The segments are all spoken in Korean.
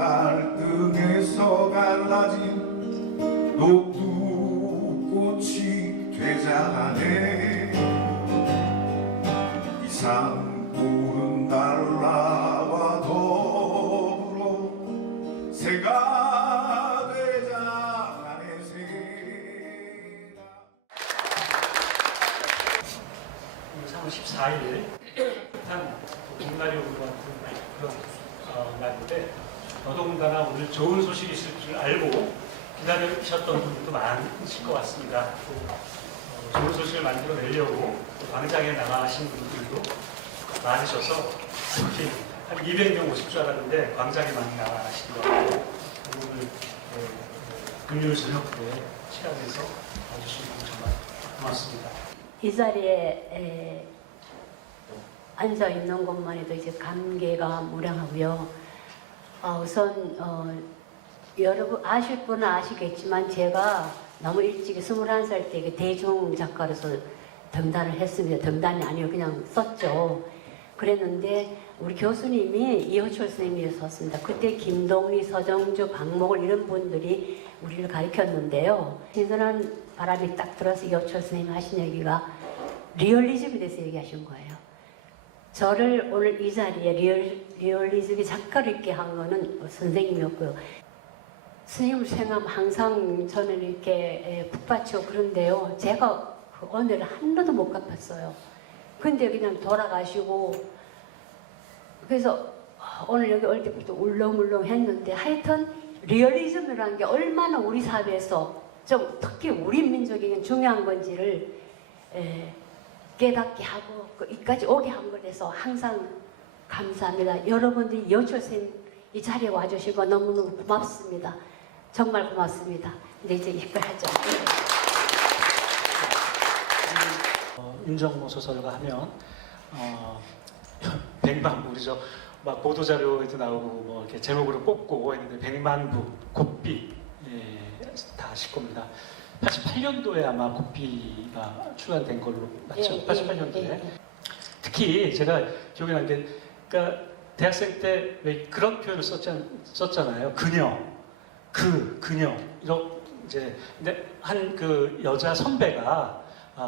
갈등에서 갈라진 녹두꽃이 되자네. 이상 푸른 달라와 더불어 새가 되자네. 새가 3월 14일 한 봄날이 오는 것 같은 그런 날인데, 더더군다나 오늘 좋은 소식이 있을 줄 알고 기다리셨던 분들도 많으실 것 같습니다. 좋은 소식을 만들어내려고 광장에 나가신 분들도 많으셔서 이렇게 한 200명 오실 줄 알았는데 광장에 많이 나가신 것 같고, 오늘 금요일 저녁에 시간에서 와주신 분 정말 고맙습니다. 이 자리에 앉아 있는 것만 해도 이제 감개가 무량하고요. 우선 여러분 아실 분은 아시겠지만 제가 너무 일찍 21살 때 대중 작가로서 등단을 했습니다. 등단이 아니고 그냥 썼죠. 그랬는데 우리 교수님이 이호철 선생님이었습니다. 그때 김동리, 서정주, 박목을 이런 분들이 우리를 가르쳤는데요. 신선한 바람이 딱 들어서 이호철 선생님이 하신 얘기가 리얼리즘에 대해서 얘기하신 거예요. 저를 오늘 이 자리에 리얼리즘의 작가로 있게 한 거는 선생님이었고요. 선생님 생각 항상 저는 이렇게 북받쳐 그런데요. 제가 그 오늘 하나도 못 갚았어요. 근데 그냥 돌아가시고, 그래서 오늘 여기 올 때부터 울렁울렁 했는데, 하여튼 리얼리즘이라는 게 얼마나 우리 사회에서 좀 특히 우리 민족에게 중요한 건지를 깨닫게 하고 이까지 오게 한 것에서 항상 감사합니다. 여러분들이 이호철 선생님 이 자리에 와주시고 너무너무 고맙습니다. 정말 고맙습니다. 근데 이제 이걸 하죠. 윤정모 소설가 하면 백만부리죠. 막 보도자료에도 나오고 뭐 이렇게 제목으로 뽑고 했는데 백만부, 곱비 다 아실 겁니다. 88년도에 아마 곱비가 출간된 걸로 맞죠? 88년도에. 특히 제가 기억에 나는 게, 그러니까 대학생 때 왜 그런 표현을 썼잖아요. 그녀, 그녀 이런 이제 근데 한 그 여자 선배가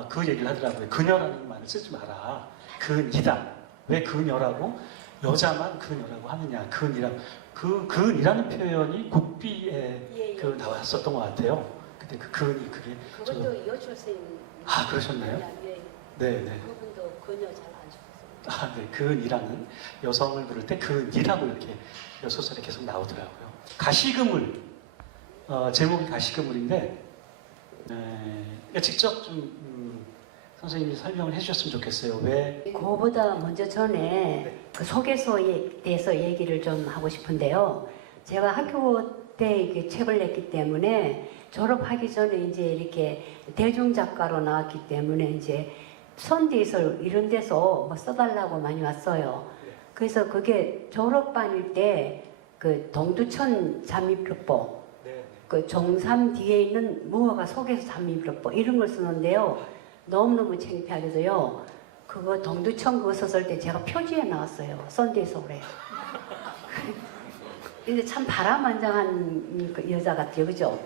그 얘기를 하더라고요. 그녀라는 말을 쓰지 마라. 그이다. 왜 그녀라고? 여자만 그녀라고 하느냐? 그이라는 표현이 곱비에 그 나왔었던 것 같아요. 근데 그 근이 그게 그것도 이호철 선생님. 그러셨나요? 네. 그분도 그녀 잘 아셨어요. 네. 근이라는 여성을 부를 때 근이라고 이렇게 소설에 계속 나오더라고요. 가시그물 제목이 가시그물인데 직접 좀 선생님이 설명을 해주셨으면 좋겠어요. 왜? 그거보다 먼저 전에 그 소개서에 대해서 얘기를 좀 하고 싶은데요. 제가 학교 때 이렇게 책을 냈기 때문에 졸업하기 전에 이제 이렇게 대중작가로 나왔기 때문에 이제 선대에서 이런 데서 뭐 써달라고 많이 왔어요. 그래서 그게 졸업반일 때 그 동두천 잠입요법, 그 종삼 뒤에 있는 무허가 속에서 잠입요법 이런 걸 쓰는데요. 너무너무 창피하게도요. 그거 동두천 그거 썼을 때 제가 표지에 나왔어요. 선대에서 그래. 근데 참 바람만장한 그 여자 같아요. 그죠?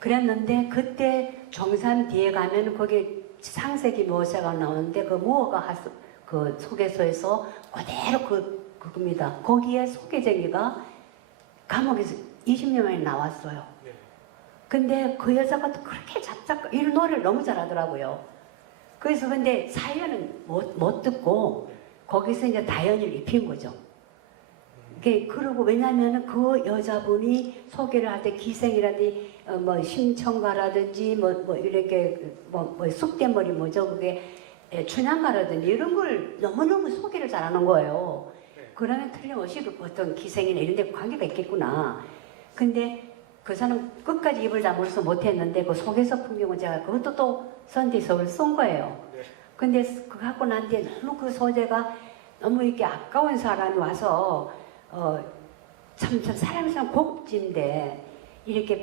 그랬는데 그때 정산 뒤에 가면 거기 상세기 모세가 나오는데 그 무허가 그 소개서에서 그대로 그겁니다. 거기에 소개쟁이가 감옥에서 20년 만에 나왔어요. 근데 그 여자가 또 그렇게 잡작 이런 노래를 너무 잘하더라고요. 그래서 근데 사연은 못 듣고 거기서 이제 다연을 입힌 거죠. 그리고 왜냐면은 그 여자분이 소개를 할 때 기생이라든지 뭐 심청가라든지 뭐 이렇게 뭐 쑥대머리 뭐죠 그게 춘향가라든지 이런 걸 너무너무 소개를 잘하는 거예요. 그러면 틀림없이 그 어떤 기생이나 이런 데 관계가 있겠구나. 근데 그 사람 끝까지 입을 다물어서 못했는데 그 소개서 풍경은 제가 그것도 또 선대서를 쓴 거예요. 근데 그거 하고 난 뒤에 너무 그 소재가 너무 이렇게 아까운 사람이 와서 참 사람이 고급진데 이렇게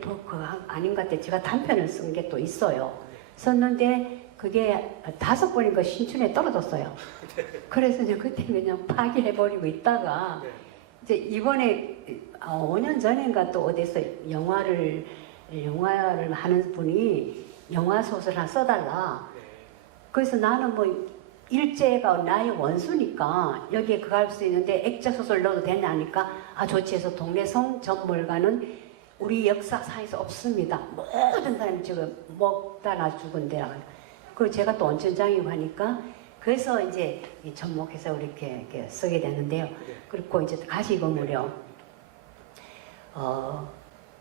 아닌 것 같아. 제가 단편을 쓴 게 또 있어요. 썼는데 그게 5번인가 신춘에 떨어졌어요. 그래서 이제 그때 그냥 파기해버리고 있다가 이제 이번에 5년 전인가 또 어디서 영화를 하는 분이 영화 소설 하나 써달라. 그래서 나는 뭐 일제가 나의 원수니까 여기에 그거 할 수 있는데 액자 소설 넣어도 되냐니까 좋지 해서 동래성 전몰가는 우리 역사상에서 없습니다. 모든 사람이 지금 먹다나 죽은 데라. 그리고 제가 또 원천장이고 하니까 그래서 이제 접목해서 이렇게 쓰게 되는데요. 그리고 이제 가시건물이요.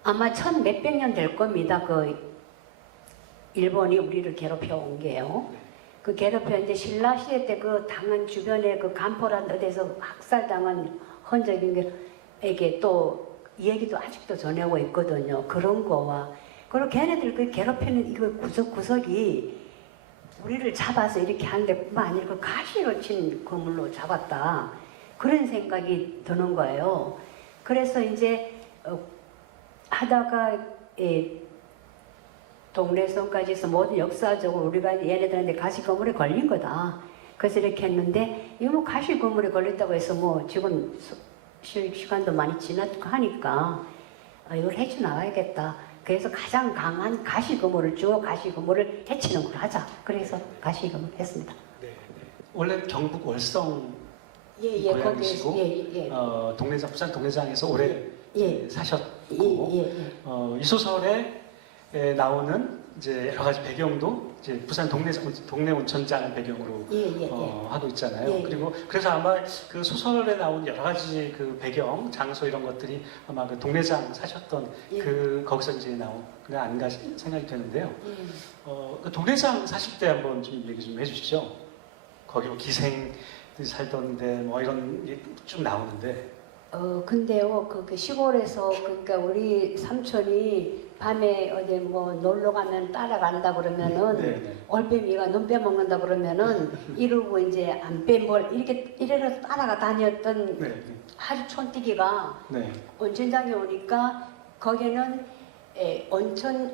아마 1000몇백 년 될 겁니다. 그 일본이 우리를 괴롭혀 온 게요. 그 괴롭혀 이제 신라 시대 때 그 당한 주변에 그 간포란 어디서 학살당한 흔적인 게에게 또 이 얘기도 아직도 전하고 있거든요. 그런 거와 그리고 걔네들 그 괴롭히는 이거 구석구석이 우리를 잡아서 이렇게 하는데 뿐만 아니라 그 가시로 친 거물로 잡았다. 그런 생각이 드는 거예요. 그래서 이제 하다가 동래성까지 해서 모든 역사적으로 우리가 얘네들한테 가시거물에 걸린 거다. 그래서 이렇게 했는데 이거 뭐 가시거물에 걸렸다고 해서 뭐 지금 시간도 많이 지났고 하니까 이걸 해쳐 나가야겠다. 그래서 가장 강한 가시거물을 주어 가시거물을 해치는 걸 하자. 그래서 가시거물 했습니다. 네. 원래 경북 월성 예예 고향이시고 동래장 부산 동래장에서 오래 사셨고 이 소설에 나오는 이제 여러 가지 배경도 이제 부산 동래 온천장을 배경으로 하고 있잖아요. 그리고 그래서 아마 그 소설에 나온 여러 가지 그 배경, 장소 이런 것들이 아마 그 동래장 사셨던 그 거기서 이제 나온 그게 아닌가 생각이 되는데요. 그 동래장 사실 때 한번 좀 얘기 좀 해주시죠. 거기 뭐 기생들이 살던데 뭐 이런 게 쭉 나오는데. 근데요, 그 시골에서, 그러니까 우리 삼촌이 밤에 어디 뭐 놀러 가면 따라간다 그러면은, 올빼미가 눈 빼먹는다 그러면은, 이러고 이제 안 빼뭘, 이래서 따라가 다녔던 아주 촌뜨기가 온천장에 오니까, 거기는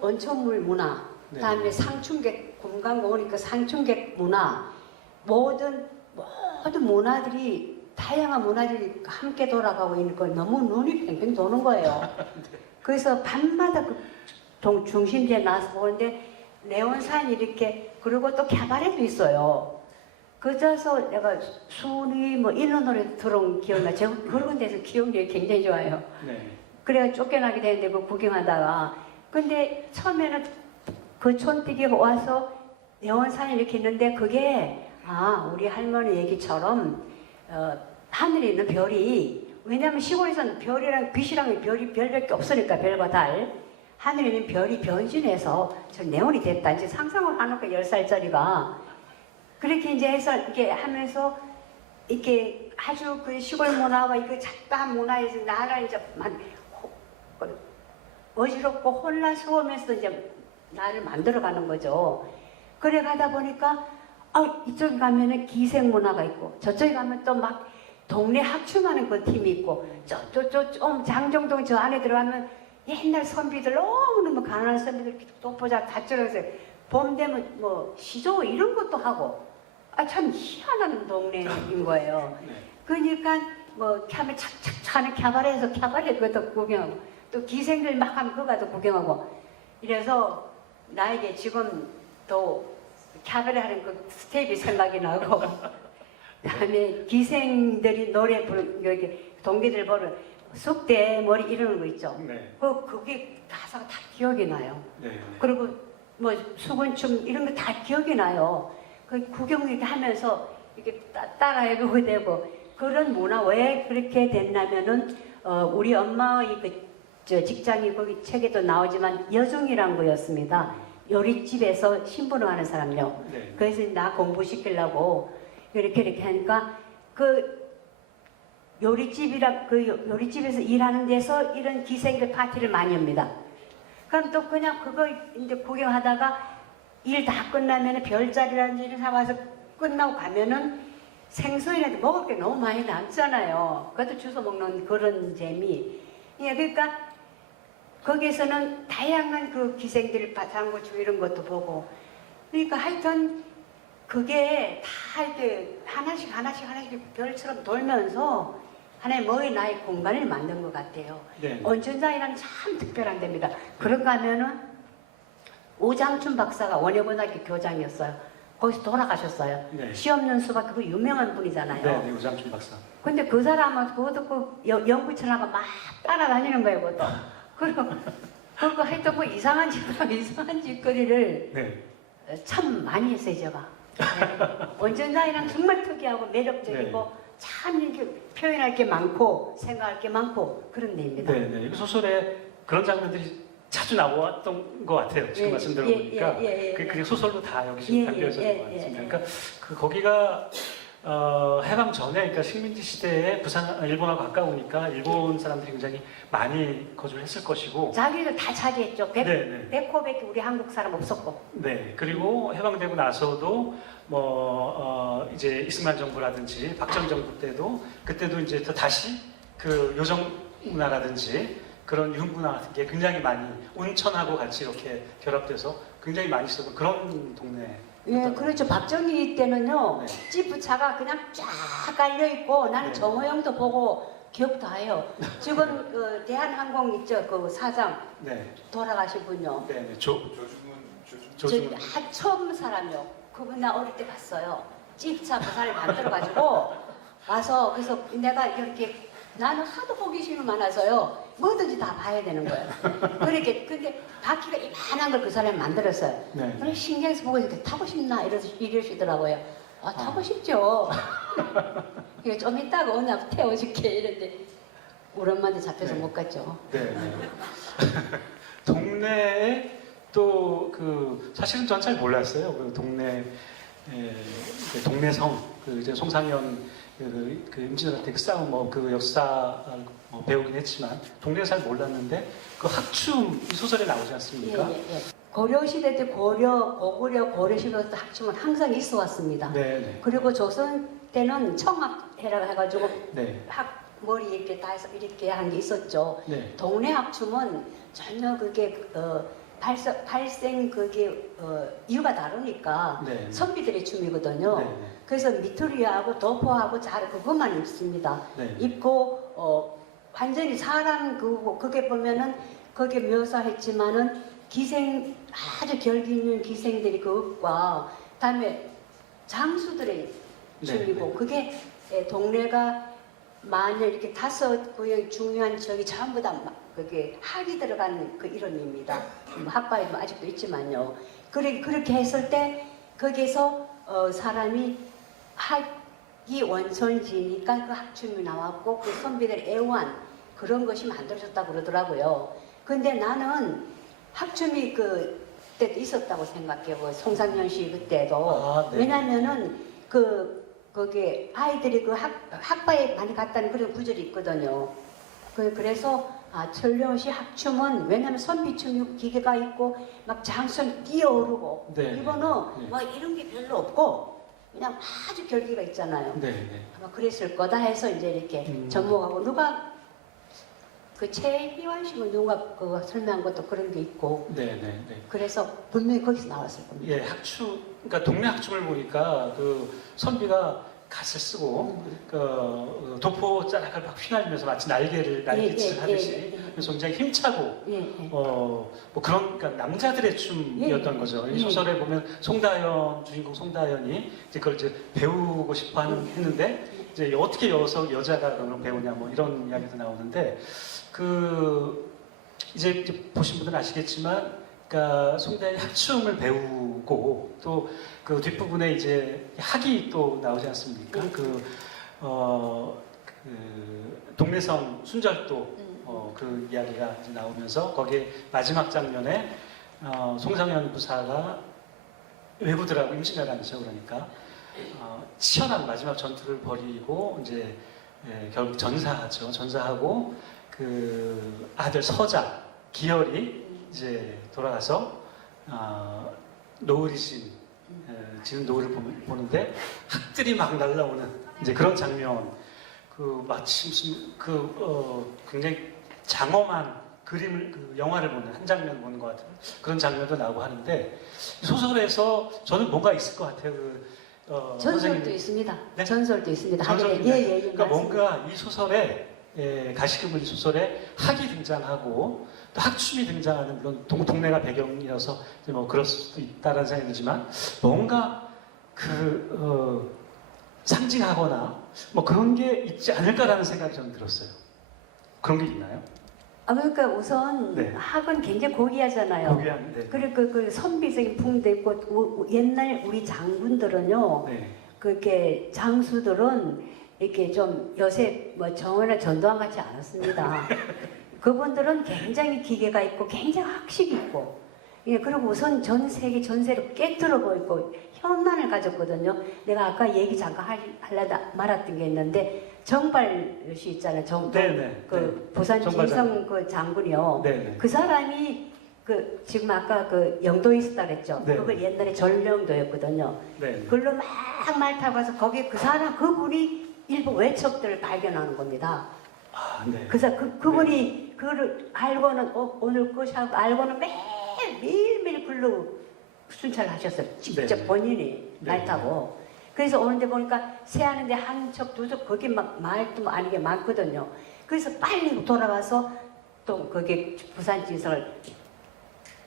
온천물 문화, 그다음에 상춘객, 금강 오니까 상춘객 문화, 모든 문화들이 다양한 문화들이 함께 돌아가고 있는 거 너무 눈이 팽팽 도는 거예요. 그래서 밤마다 그 중심지에 나와서 보는데 내원산이 이렇게 그리고 또 캬바레도 있어요. 그래서 내가 순이 뭐 이런 노래 들어온 기억나. 제가 그런 데서 기억력이 굉장히 좋아요. 그래가 쫓겨나게 되는데 그 구경하다가 근데 처음에는 그 촌뜨기가 와서 내원산이 이렇게 있는데 그게 우리 할머니 얘기처럼 하늘에 있는 별이 왜냐하면 시골에서는 별이랑 빛이랑 별이 별밖에 없으니까 별과 달 하늘에 있는 별이 변신해서 저 네온이 됐다 이제 상상을 하는 거 10살짜리가 그렇게 이제 해서 이렇게 하면서 이렇게 아주 그 시골 문화와 이거 잡다한 문화에서 나를 이제 어지럽고 혼란스러우면서 이제 나를 만들어가는 거죠. 그래 가다 보니까 이쪽에 가면은 기생 문화가 있고 저쪽에 가면 또 막 동네 합춤하는 그 팀이 있고 좀 장정동 저 안에 들어가면 옛날 선비들 너무너무 가난한 선비들 독보자 다처럼서 봄 되면 뭐 시조 이런 것도 하고 참 희한한 동네인 거예요. 그러니까 뭐 캬바레 착착착 하는 캬바레에서 캬바레 그것도 구경하고 또 기생들 막 하면 그거 가서 구경하고 이래서 나에게 지금 또 캬바레 하는 그 스텝이 생각이 나고 그다음에 기생들이 노래 부르는 여기 동기들 부르는 쑥대 머리 이러는 거 있죠. 그게 가사가 다 기억이 나요. 그리고 뭐 수군춤 이런 거 다 기억이 나요. 그 구경 이렇게 하면서 이렇게 따라해보게 되고 그런 문화 왜 그렇게 됐냐면은 우리 엄마의 저 직장이 거기 책에도 나오지만 여중이란 거였습니다. 요리집에서 신부를 하는 사람요. 그래서 나 공부시키려고 이렇게 하니까 그 요리집에서 일하는 데서 이런 기생들 파티를 많이 합니다. 그럼 또 그냥 그거 이제 구경하다가 일 다 끝나면 별자리라는 일을 사와서 끝나고 가면은 생선이라도 먹을 게 너무 많이 남잖아요. 그것도 주워 먹는 그런 재미. 그러니까 거기에서는 다양한 그 기생들 바탕고추 이런 것도 보고 그러니까 하여튼 그게 다 이렇게 하나씩 별처럼 돌면서 하나의 뭐의 나의 공간을 만든 것 같아요. 네. 온천장이란 참 특별한 데입니다. 그런가 하면은 오장춘 박사가 원예고등학교 교장이었어요. 거기서 돌아가셨어요. 네. 시 없는 수박 그 유명한 분이잖아요. 네, 네, 우장춘 박사. 근데 그 사람은 그거 듣고 연구천하고 막 따라다니는 거예요, 그것도. 그리고 그거 하여튼 뭐 이상한 짓거리를 네. 참 많이 했어요, 제가. 네. 원전장이랑 정말 특이하고 매력적이고 네. 참 이렇게 표현할 게 많고 생각할 게 많고 그런 데입니다. 네, 네. 이 소설에 그런 장면들이 자주 나왔던 것 같아요. 지금 말씀 들어보니까. 그리고 소설도 다 여기 지금 담겨져 있는 것 같습니다. 그러니까 그 거기가 해방 전에, 그러니까 식민지 시대에 부산 일본하고 가까우니까 일본 사람들이 굉장히 많이 거주를 했을 것이고. 자기를 다 차지했죠. 네, 네. 백호백이 우리 한국 사람 없었고. 네. 그리고 해방되고 나서도 이제 이승만 정부라든지 박정 정부 때도 그때도 이제 또 다시 그 요정 문화라든지 그런 유흥문화 같은 게 굉장히 많이 온천하고 같이 이렇게 결합돼서 굉장히 많이 있었던 그런 동네. 예, 그렇죠. 박정희 때는요, 네. 지프차가 그냥 쫙 깔려 있고 나는 네. 정호영도 보고 기억도 해요. 지금 그 대한항공 있죠, 그 사장 네. 돌아가신 분요. 네, 네. 저기 처음 사람이요. 그분 나 어릴 때 봤어요. 찝차 부산을 만들어가지고 와서 그래서 내가 이렇게 나는 하도 호기심이 많아서요. 뭐든지 다 봐야 되는 거예요. 그렇게 근데 바퀴가 이만한 걸 그 사람이 만들었어요. 네. 그래서 신기해서 보고 이렇게 타고 싶나 이러시더라고요. 아 타고 싶죠. 이게 좀 이따가 오늘 태워줄게 이랬는데 우리 엄마한테 잡혀서 네. 못 갔죠. 네. 네. 동네에 또 그 사실은 전 잘 몰랐어요. 그 동네성 그 이제 송상현 그 임진왜란 싸움 그 역사 배우긴 했지만 동네를 잘 몰랐는데 그 학춤 이 소설에 나오지 않습니까? 예. 고려시대 때 고구려 시대부터 학춤은 항상 있어 왔습니다. 네, 네. 그리고 조선 때는 청학회라고 해가지고 네. 머리 이렇게 다 해서 이렇게 한 게 있었죠. 네. 동네 학춤은 전혀 그게 발생 그게 이유가 다르니까 네. 선비들의 춤이거든요. 네. 그래서 미투리하고 도포하고 잘 그것만 입습니다. 네. 입고 완전히 사람 그게 보면은 그게 묘사했지만은 아주 결기 있는 기생들이 그것과 그다음에 장수들의 춤이고 네. 그게 동네가 만약 이렇게 다섯 구역 중요한 지역이 전부 다 그게 학이 들어간 그 이름입니다. 학과에도 아직도 있지만요. 그렇게 했을 때 거기서 사람이 학이 원천지니까 그 학춤이 나왔고 그 선비들의 애완 그런 것이 만들어졌다고 그러더라고요. 근데 나는 학춤이 그때도 있었다고 생각해요. 그 송상현 씨 그때도. 아, 네. 왜냐면은 거기 아이들이 그 학과에 많이 갔다는 그런 구절이 있거든요. 그래서 철려시 학춤은 왜냐면 선비춤 기계가 있고 막 장선 뛰어오르고 네. 이거는 네. 뭐 이런 게 별로 없고 그냥 아주 결기가 있잖아요. 네. 네. 아마 그랬을 거다 해서 이제 이렇게 접목하고 누가 그 최희환 씨는 누가 그거 설명한 것도 그런 게 있고 네. 네. 네. 그래서 분명히 거기서 나왔을 겁니다. 예, 학춤, 그러니까 동네 학춤을 보니까 그 선비가 갓을 쓰고 그 도포 자락을 막 휘날리면서 마치 날개짓을 하듯이 그래서 굉장히 힘차고 뭐 그런 그러니까 남자들의 춤이었던 거죠. 이 소설에 보면 주인공 송다현이 이제 그걸 이제 배우고 싶어 했는데 이제 어떻게 여자가 그런 걸 배우냐 뭐 이런 이야기도 나오는데 이제 보신 분들은 아시겠지만 그러니까 송다현이 학춤을 배우고 또 그 뒷부분에 이제 학이 또 나오지 않습니까? 동래성 순절도 그 이야기가 이제 나오면서 거기에 마지막 장면에 송상현 부사가 외구들하고 임진왜란이죠. 그러니까 치열한 마지막 전투를 벌이고 이제 결국 전사하죠. 전사하고 그 아들 서자 기열이 이제 돌아가서 노을이 지는 노을을 보는데 학들이 막 날라오는 이제 그런 장면, 마침 굉장히 장엄한 그림을 영화를 보는 한 장면 보는 것 같은 그런 장면도 나오고 하는데 이 소설에서 저는 뭔가 있을 것 같아요. 전설도 선생님이 있습니다. 네? 전설도 있습니다. 전설도 하긴, 예, 그러니까 말씀. 뭔가 이 소설에 가시그물리 소설에 학이 등장하고 또 학춤이 등장하는 물론 동네가 배경이라서 이제 뭐 그럴 수도 있다라는 생각이 들지만 뭔가 상징하거나 뭐 그런 게 있지 않을까라는 생각이 저는 들었어요. 그런 게 있나요? 그러니까 우선 네. 학은 굉장히 고귀하잖아요. 고귀한 네. 그리고 그 선비적인 풍도 있고 옛날 우리 장군들은요. 네. 그렇게 장수들은 이렇게 좀 요새 뭐 정원에 전도한 같지 않았습니다. 그분들은 굉장히 기계가 있고 굉장히 학식이 있고 예, 그리고 우선 전 세계 전세로 깨뜨려 보이고 현란을 가졌거든요. 내가 아까 얘기 잠깐 하려다 말았던 게 있는데 정발 씨 있잖아요. 네네. 그 부산 정발 진성 그 장군이요. 네네. 그 사람이 그 지금 아까 그 영도에 있었다 그랬죠. 네. 그걸 옛날에 전령도였거든요. 네. 그걸로 막 말 타고 가서 거기 그 사람 그분이 일부 외척들을 발견하는 겁니다. 아, 네. 그래서 그분이 그거를 알고는 오늘 것이하고 알고는 매일매일 글로 순찰을 하셨어요. 직접 네. 본인이 네. 말 타고. 그래서 오는데 보니까 세하는데 한 척, 두 척, 거기 막 말도 아니게 많거든요. 그래서 빨리 돌아가서 또 거기 부산 진성을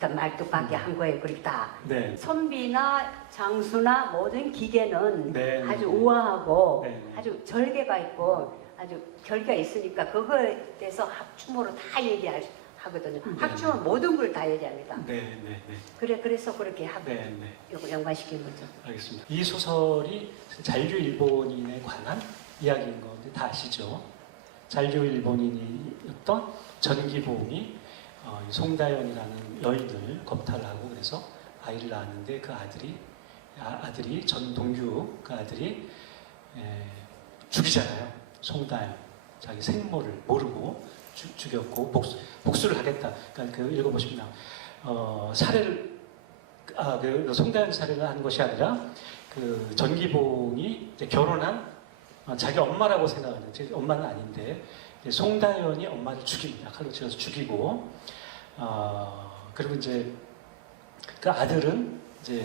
말뚝박기 한 거예요. 그렇게 다. 네. 선비나 장수나 모든 기계는 네. 아주 우아하고 네. 아주 절개가 있고 아주 결계가 있으니까 그거에 대해서 학춤으로 다 얘기하거든요. 네. 학춤은 모든 걸 다 얘기합니다. 네. 네. 네. 그래서 그렇게 하고 네. 네. 연관시킨 거죠. 알겠습니다. 이 소설이 잔류 일본인에 관한 이야기인 건데 다 아시죠? 잔류 일본인이었던 전기봉이 이 송다연이라는 여인을 겁탈을 하고 그래서 아이를 낳았는데 그 아들이 전동규 그 아들이 죽이잖아요. 송다연 자기 생모를 모르고 죽였고 복수를 하겠다. 그러니까 그 읽어보시면 사례를 그 송다연 사례를 한 것이 아니라 그 전기봉이 이제 결혼한 자기 엄마라고 생각하는 제 엄마는 아닌데 송다연이 엄마를 죽입니다. 칼로 찔러서 죽이고 그리고 이제 그 아들은 이제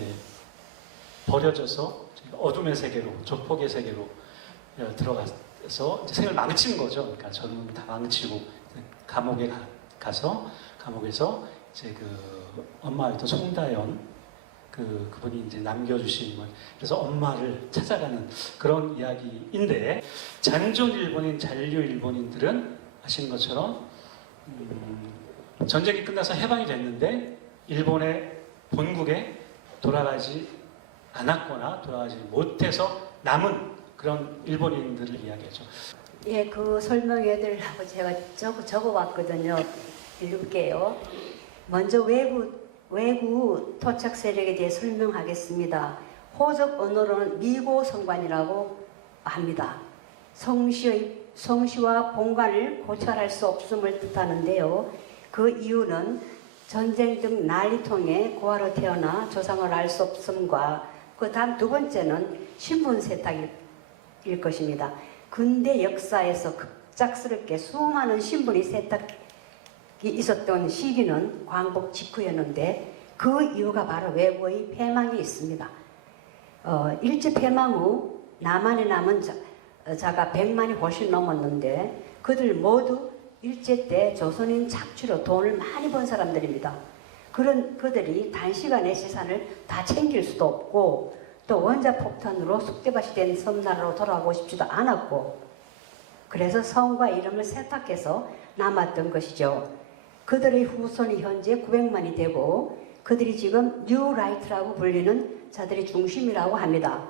버려져서 어둠의 세계로 조폭의 세계로 들어가서 이제 생을 망친 거죠. 그러니까 전문 다 망치고 감옥에 가서 감옥에서 이제 그 엄마였던 송다연 그분이 이제 남겨주신 분 그래서 엄마를 찾아가는 그런 이야기인데 잔존 일본인 잔류 일본인들은 아시는 것처럼 전쟁이 끝나서 해방이 됐는데 일본의 본국에 돌아가지 않았거나 돌아가지 못해서 남은 그런 일본인들을 이야기하죠. 예, 그 설명해드리려고 제가 적어봤거든요. 읽을게요. 먼저 외구 토착 세력에 대해 설명하겠습니다. 호적 언어로는 미고 성관이라고 합니다. 성시와 본관을 고찰할 수 없음을 뜻하는데요. 그 이유는 전쟁 등 난리통에 고아로 태어나 조상을 알 수 없음과 그 다음 두 번째는 신분 세탁일 것입니다. 근대 역사에서 급작스럽게 수많은 신분이 세탁이 있었던 시기는 광복 직후였는데 그 이유가 바로 외국의 패망이 있습니다. 일제 패망 후 남한에 남은 자가 100만이 훨씬 넘었는데 그들 모두 일제 때 조선인 착취로 돈을 많이 번 사람들입니다. 그런 그들이 단시간에 재산을 다 챙길 수도 없고 또 원자폭탄으로 쑥대밭이 된 섬나라로 돌아가고 싶지도 않았고 그래서 성과 이름을 세탁해서 남았던 것이죠. 그들의 후손이 현재 900만이 되고 그들이 지금 뉴라이트라고 불리는 자들이 중심이라고 합니다.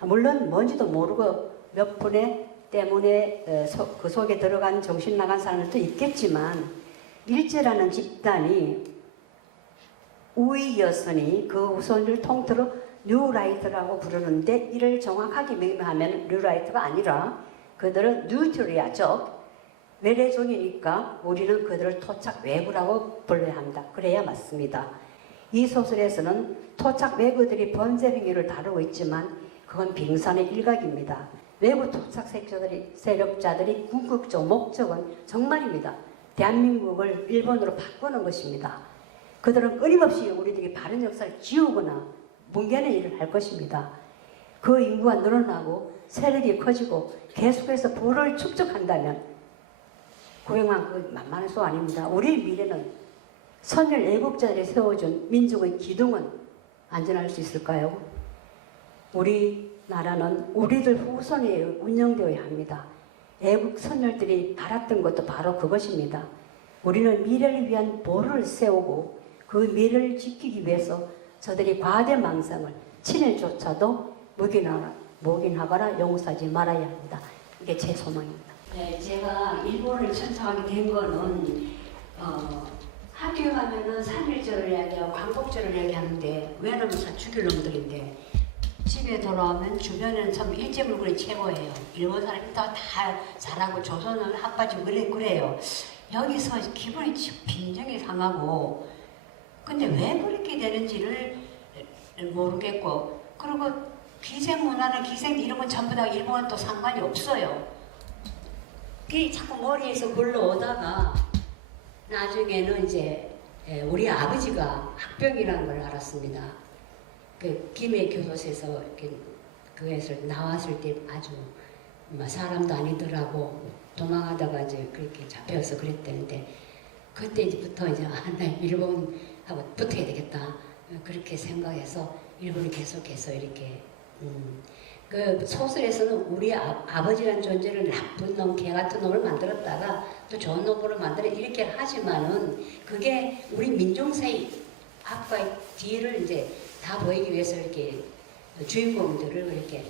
물론 뭔지도 모르고 몇 분의 때문에 그 속에 들어간 정신 나간 사람들도 있겠지만 일제라는 집단이 우위였으니 그 후손을 통틀어 뉴라이트라고 부르는데 이를 정확하게 명명하면 뉴라이트가 아니라 그들은 뉴트리아 즉 외래종이니까 우리는 그들을 토착 외구라고 불러야 합니다. 그래야 맞습니다. 이 소설에서는 토착 외구들이 번제 행위를 다루고 있지만 그건 빙산의 일각입니다. 외부 토착 세력자들이 궁극적 목적은 정말입니다. 대한민국을 일본으로 바꾸는 것입니다. 그들은 끊임없이 우리들이 바른 역사를 지우거나 뭉개는 일을 할 것입니다. 그 인구가 늘어나고 세력이 커지고 계속해서 부를 축적한다면 900만 그 만만한 수 아닙니다. 우리의 미래는 선열 애국자들이 세워준 민족의 기둥은 안전할 수 있을까요? 우리나라는 우리들 후손에 운영되어야 합니다. 애국 선열들이 바랐던 것도 바로 그것입니다. 우리는 미래를 위한 보루를 세우고 그 미래를 지키기 위해서 저들이 과대망상을 친일조차도 묵인하거나 용서하지 말아야 합니다. 이게 제 소망입니다. 네, 제가 일본을 천성하게 된 거는 학교에 가면은 3.1절을 이야기하고 광복절을 이야기하는데 왜냐면 다 죽일 놈들인데 집에 돌아오면 주변에는 전부 일제물건이 최고예요. 일본 사람이 다 잘하고 조선은 핫바지고 그래요. 여기서 기분이 빈정이 상하고 근데 왜 그렇게 되는지를 모르겠고 그리고 기생문화는 기생 이런 건 전부 다 일본은 또 상관이 없어요. 그게 자꾸 머리에서 굴러오다가 나중에는 이제 우리 아버지가 학병이라는 걸 알았습니다. 그 김해 교도소에서 이렇게 그에서 나왔을 때 아주 사람도 아니더라고 도망하다가 이제 그렇게 잡혀서 그랬다는데 그때부터 이제 나 일본하고 붙어야 되겠다 그렇게 생각해서 일본을 계속해서 이렇게 그 소설에서는 우리 아버지라는 존재를 나쁜 놈, 개 같은 놈을 만들었다가 또 좋은 놈으로 만들어 이렇게 하지만은 그게 우리 민중사의 앞과 뒤를 이제 다 보이기 위해서 이렇게 주인공들을 이렇게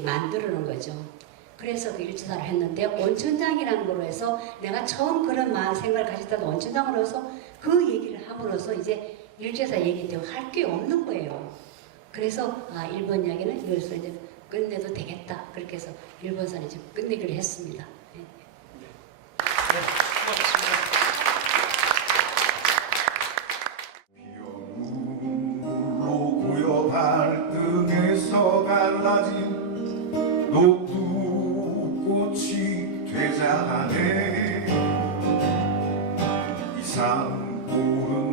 만들어 놓은 거죠. 그래서 그 일제사를 했는데 온천장이라는 거로 해서 내가 처음 그런 생각을 가졌던 온천장으로서 그 얘기를 함으로써 이제 일제사 얘기 때문에 할 게 없는 거예요. 그래서 일본 이야기는 이것으로 이제 끝내도 되겠다. 그렇게 해서 일본사는 이제 끝내기로 했습니다. 네. 비어물로 고여 발등에서 갈라진 녹두꽃이 되자하네 이상 고른